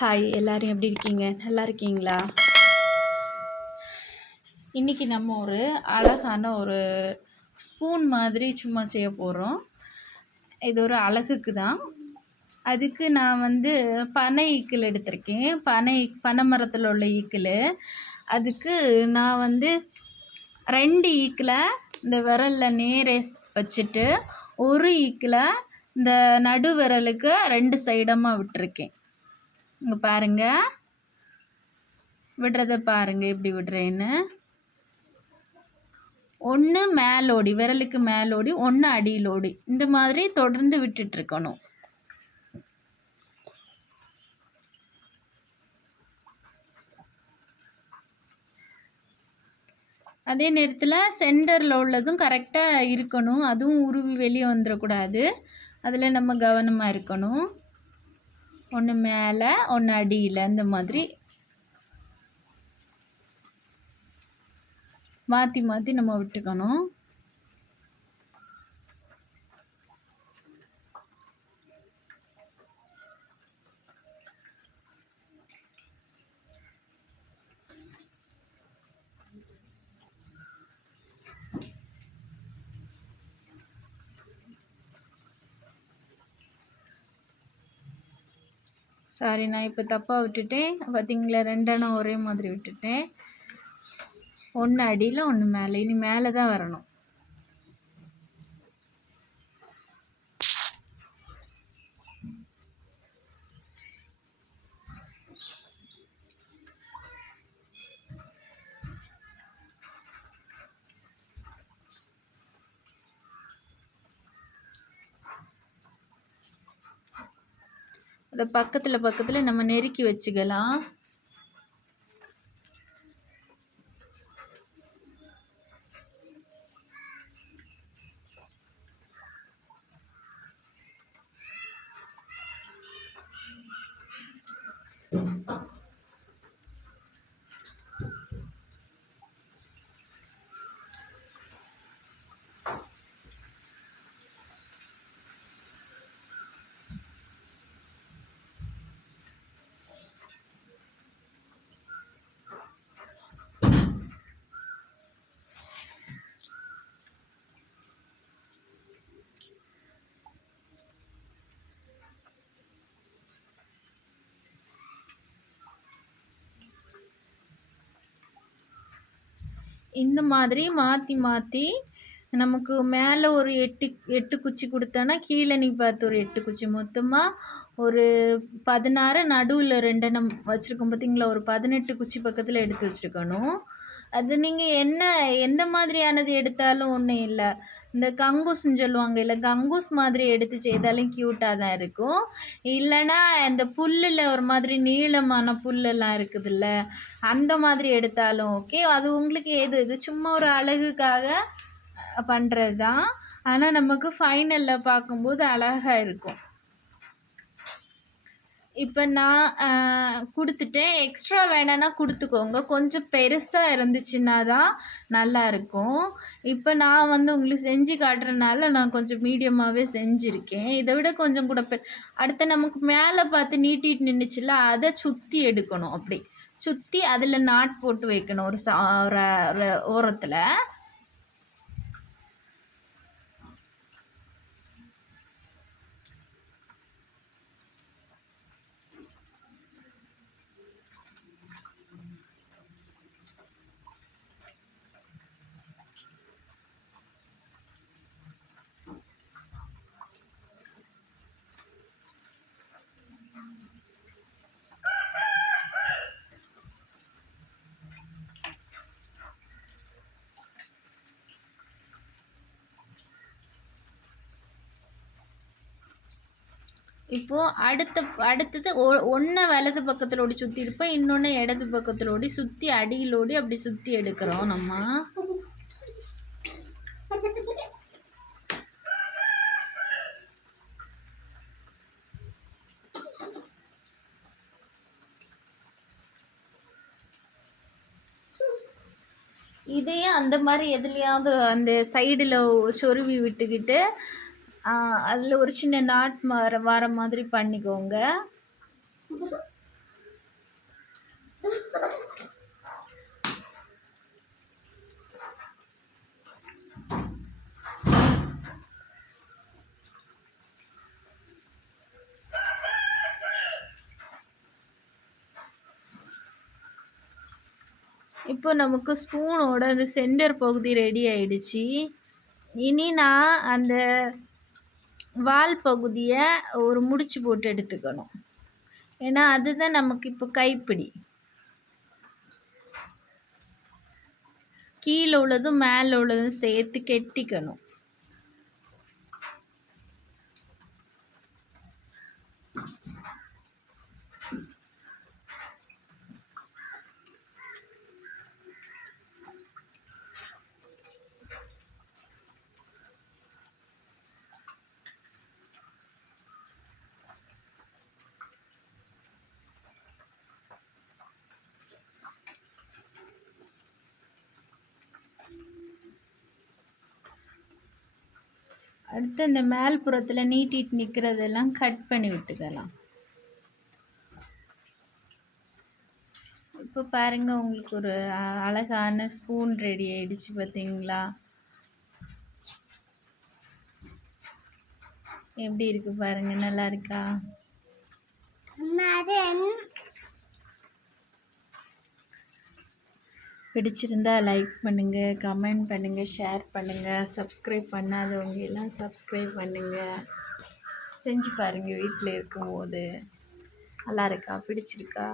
Hi எல்லாரும் எப்படி இருக்கீங்க? நல்லா இருக்கீங்களா? இன்றைக்கி நம்ம ஒரு அழகான ஒரு ஸ்பூன் மாதிரி சும்மா செய்ய போகிறோம். இது ஒரு அழகுக்கு தான். அதுக்கு நான் பனை ஈக்கிள் எடுத்திருக்கேன். பனை மரத்தில் உள்ள ஈக்கிள். அதுக்கு நான் 2 ஈக்கில் இந்த விரலில் நேரே வச்சுட்டு ஒரு ஈக்கில் இந்த நடு விரலுக்கு 2 சைடமாக விட்டுருக்கேன். இங்கே பாருங்க, விடுறத பாருங்க எப்படி விடுறேன்னு. 1 மேலோடி, விரலுக்கு மேலோடி, 1 அடியிலோடி, இந்த மாதிரி தொடர்ந்து விட்டுட்டு இருக்கணும். அதே நேரத்தில் சென்டரில் உள்ளதும் கரெக்டாக இருக்கணும். அதுவும் உருவி வெளியே வந்துடக்கூடாது. அதில் நம்ம கவனமாக இருக்கணும். 1 மேலே 1 அடியில், இந்த மாதிரி மாற்றி மாற்றி நம்ம விட்டுக்கணும். சாரி, நான் இப்போ தப்பாக விட்டுட்டேன். பார்த்தீங்களா, 2 அணை ஒரே மாதிரி விட்டுட்டேன். 1 அடியில் 1 மேலே. இனி மேலே தான் வரணும். அதை பக்கத்தில் நம்ம நெருக்கி வச்சுக்கலாம். இந்த மாதிரி மாற்றி மாற்றி நமக்கு மேலே ஒரு 8 குச்சி கொடுத்தோன்னா கீழே நீ பார்த்து ஒரு 8 குச்சி, மொத்தமாக ஒரு 16, நடுவில் 2 எண்ணம் வச்சுருக்கோம். பார்த்தீங்களா, ஒரு 18 குச்சி பக்கத்தில் எடுத்து வச்சுருக்கணும். அது நீங்கள் எந்த மாதிரியானது எடுத்தாலும் ஒன்றும் இல்லை. இந்த கங்கூஸ்ன்னு சொல்லுவாங்க இல்லை, கங்கூஸ் மாதிரி எடுத்து செய்தாலும் க்யூட்டாக தான் இருக்கும். இல்லைன்னா இந்த புல்லில் ஒரு மாதிரி நீளமான புல்லெல்லாம் இருக்குதுல்ல, அந்த மாதிரி எடுத்தாலும் ஓகே. அது உங்களுக்கு இது சும்மா ஒரு அழகுக்காக பண்ணுறது தான். ஆனால் நமக்கு ஃபைனலில் பார்க்கும்போது அழகாக இருக்கும். இப்போ நான் கொடுத்துட்டேன். எக்ஸ்ட்ரா வேணான்னா கொடுத்துக்கோங்க. கொஞ்சம் பெருசாக இருந்துச்சுன்னா தான் நல்லாயிருக்கும். இப்போ நான் உங்களுக்கு செஞ்சு காட்டுறதுனால நான் கொஞ்சம் மீடியமாகவே செஞ்சுருக்கேன். இதை விட கொஞ்சம் கூட அடுத்து நமக்கு மேலே பார்த்து நீட்டிட்டு நின்றுச்சுல, அதை சுற்றி எடுக்கணும். அப்படி சுற்றி அதில் நாட் போட்டு வைக்கணும் ஒரு ஓரத்தில். இப்போது அடுத்தது ஒன்றை வலது பக்கத்தில் ஓடி சுற்றி இருப்போம், இன்னொன்று இடது பக்கத்தில் ஓடி சுற்றி அடியிலோடி அப்படி சுற்றி எடுக்கிறோம் நம்ம. இதையே அந்த மாதிரி எதுலையாவது அந்த சைடில் சொருவி விட்டுக்கிட்டு அதில் ஒரு சின்ன நாட் வர மாதிரி பண்ணிக்கோங்க. இப்போ நமக்கு ஸ்பூனோட அந்த சென்டர் பகுதி ரெடி ஆயிடுச்சு. இனி நான் அந்த வால் பகுதியை ஒரு முடிச்சு போட்டு எடுத்துக்கணும். ஏன்னா அதுதான் நமக்கு இப்போ கைப்பிடி. கீழே உள்ளதும் மேலே உள்ளதும் சேர்த்து கெட்டிக்கணும். அடுத்து இந்த மேல் புறத்தில் நீட்டிட்டு நிற்கிறதெல்லாம் கட் பண்ணி விட்டுக்கலாம். இப்போ பாருங்கள், உங்களுக்கு ஒரு அழகான ஸ்பூன் ரெடி ஆயிடுச்சு பார்த்தீங்களா? எப்படி இருக்கு பாருங்க, நல்லா இருக்கா? பிடிச்சிருந்தா லைக் பண்ணுங்கள், கமெண்ட் பண்ணுங்கள், ஷேர் பண்ணுங்கள். சப்ஸ்கிரைப் பண்ணாதவங்க எல்லாம் சப்ஸ்கிரைப் பண்ணுங்கள். செஞ்சு பாருங்கள் வீட்டில் இருக்கும்போது. நல்லா இருக்கா? பிடிச்சிருக்கா?